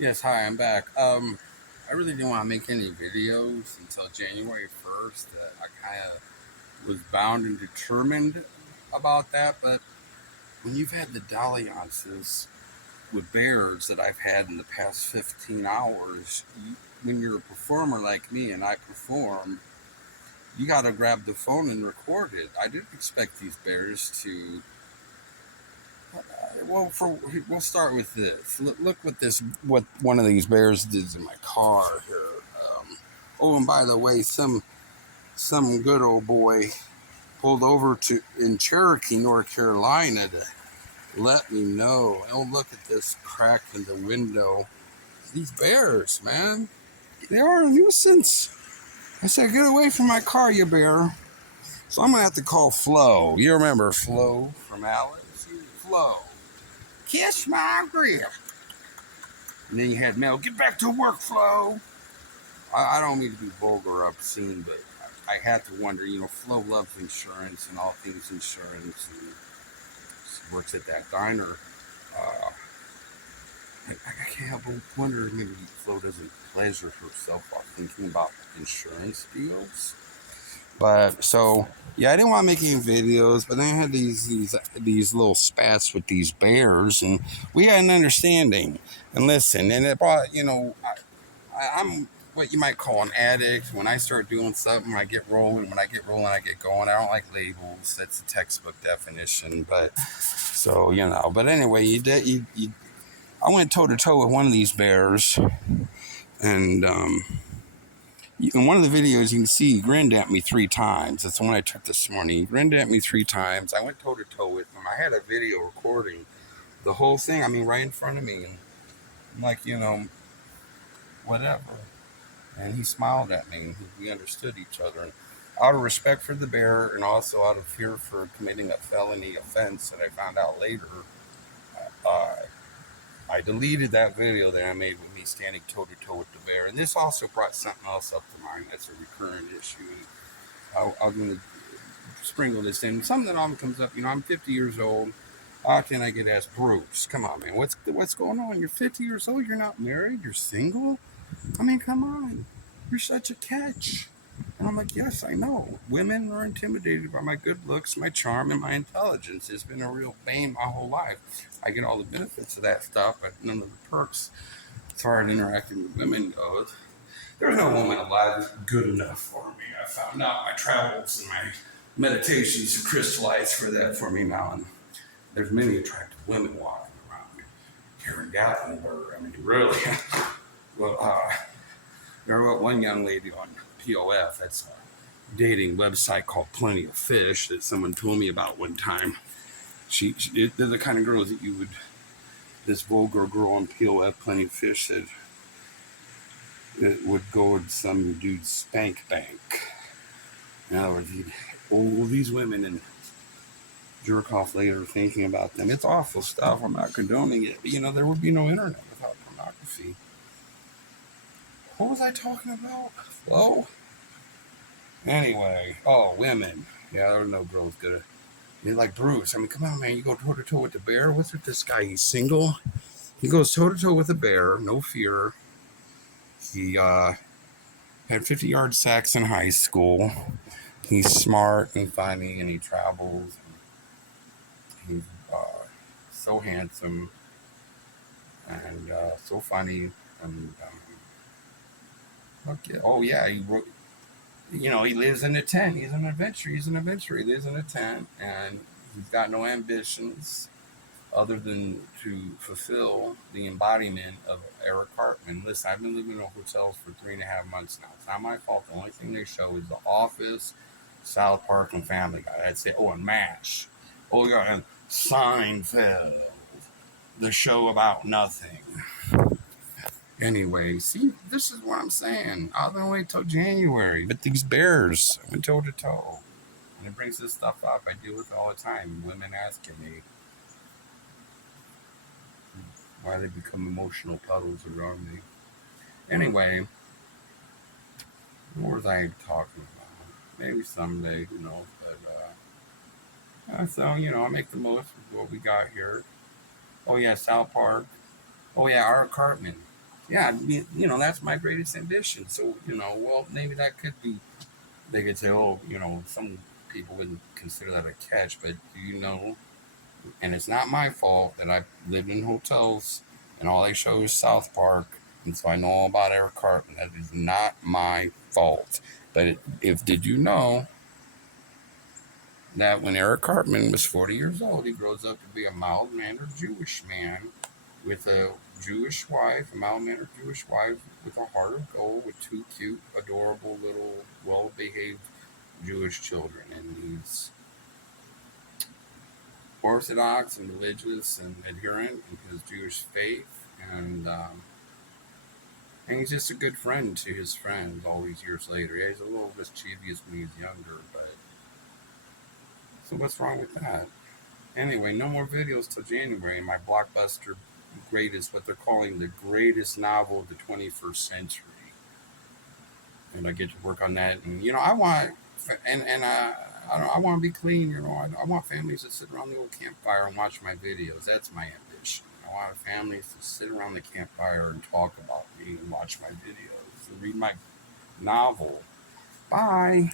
Yes, hi, I'm back. I really didn't want to make any videos until January 1st. I kind of was bound and determined about that, but when you've had the dalliances with bears that I've had in the past 15 hours, when you're a performer like me and I perform, you got to grab the phone and record it. I didn't expect these bears to. We'll start with this. Look what one of these bears did in my car here. Oh, and by the way, some good old boy pulled over to in Cherokee, North Carolina, to let me know. Oh, look at this crack in the window. These bears, man, they are a nuisance. I said, get away from my car, you bear. So I'm gonna have to call Flo. You remember Flo from Alice? Flo, kiss my grill. And then you had Mel, get back to work, Flo. I don't mean to be vulgar or obscene, but I had to wonder, Flo loves insurance and all things insurance, and she works at that diner. Uh, I can't help but wonder, maybe Flo doesn't pleasure herself while thinking about insurance deals. But so yeah, I didn't want to make any videos, but then I had these little spats with these bears, and we had an understanding. And listen, and it brought I'm what you might call an addict. When I start doing something, I get rolling. When I get rolling, I get going. I don't like labels. That's the textbook definition. But so But anyway, you did. I went toe to toe with one of these bears, and in one of the videos you can see he grinned at me 3 times. That's the one I took this morning. He grinned at me 3 times. I went toe to toe with him. I had a video recording the whole thing. I mean, right in front of me, and I'm like, whatever. And he smiled at me. And we understood each other. And out of respect for the bear, and also out of fear for committing a felony offense that I found out later, uh, I deleted that video that I made with me standing toe to toe with the bear. And this also brought something else up to mind that's a recurrent issue. I'm going to sprinkle this in. Something that often comes up. I'm 50 years old. Often I get asked, Bruce, come on, man, what's going on? You're 50 years old. You're not married. You're single. I mean, come on. You're such a catch. And I'm like, yes, I know. Women are intimidated by my good looks, my charm, and my intelligence. It's been a real bane my whole life. I get all the benefits of that stuff, but none of the perks as far as interacting with women goes. There's no woman alive that's good enough for me. I found out my travels and my meditations have crystallized for that for me now. And there's many attractive women walking around here in Gatlinburg. I mean, really. well, there was one young lady on POF. That's a dating website called Plenty of Fish that someone told me about one time. They're the kind of girls that you would. This vulgar girl on POF, Plenty of Fish, said it would go to some dude's spank bank. In other words, he'd all these women and jerk off later thinking about them. It's awful stuff. I'm not condoning it. But, there would be no internet without pornography. What was I talking about? Well, anyway. Oh, women. Yeah, there were no girls good. You're like Bruce. I mean, come on, man. You go toe to toe with the bear. What's with this guy? He's single. He goes toe to toe with a bear. No fear. He had 50-yard sacks in high school. He's smart and funny, and he travels. He's so handsome and so funny. And oh yeah, he lives in a tent. He's an adventurer. He lives in a tent, and he's got no ambitions other than to fulfill the embodiment of Eric Cartman. Listen, I've been living in hotels for 3.5 months now. It's not my fault. The only thing they show is The Office, South Park, and Family Guy. I'd say, and MASH. Oh, yeah, and Seinfeld, the show about nothing. Anyway, see, this is what I'm saying. I'll gonna wait till January. But these bears went toe to toe. And it brings this stuff up. I deal with it all the time. Women asking me why they become emotional puddles around me. Anyway, what was I talking about? Maybe someday, who knows? So, I make the most of what we got here. Oh, yeah, South Park. Oh, yeah, Art Cartman. Yeah, that's my greatest ambition. So, well, maybe that could be, they could say, oh, some people wouldn't consider that a catch, but and it's not my fault that I lived in hotels and all they show is South Park, and so I know all about Eric Cartman. That is not my fault. But if did you know that when Eric Cartman was 40 years old, he grows up to be a mild-mannered Jewish man with a Jewish wife, a mild-mannered Jewish wife with a heart of gold, with two cute, adorable little, well-behaved Jewish children, and he's Orthodox and religious and adherent in his Jewish faith, and he's just a good friend to his friends all these years later. Yeah, he's a little mischievous when he's younger, but so what's wrong with that? Anyway, no more videos till January. My blockbuster greatest, what they're calling the greatest novel of the 21st century, and I get to work on that. And I want, and I want to be clean. I want families to sit around the old campfire and watch my videos. That's my ambition. I want families to sit around the campfire and talk about me and watch my videos and read my novel. Bye.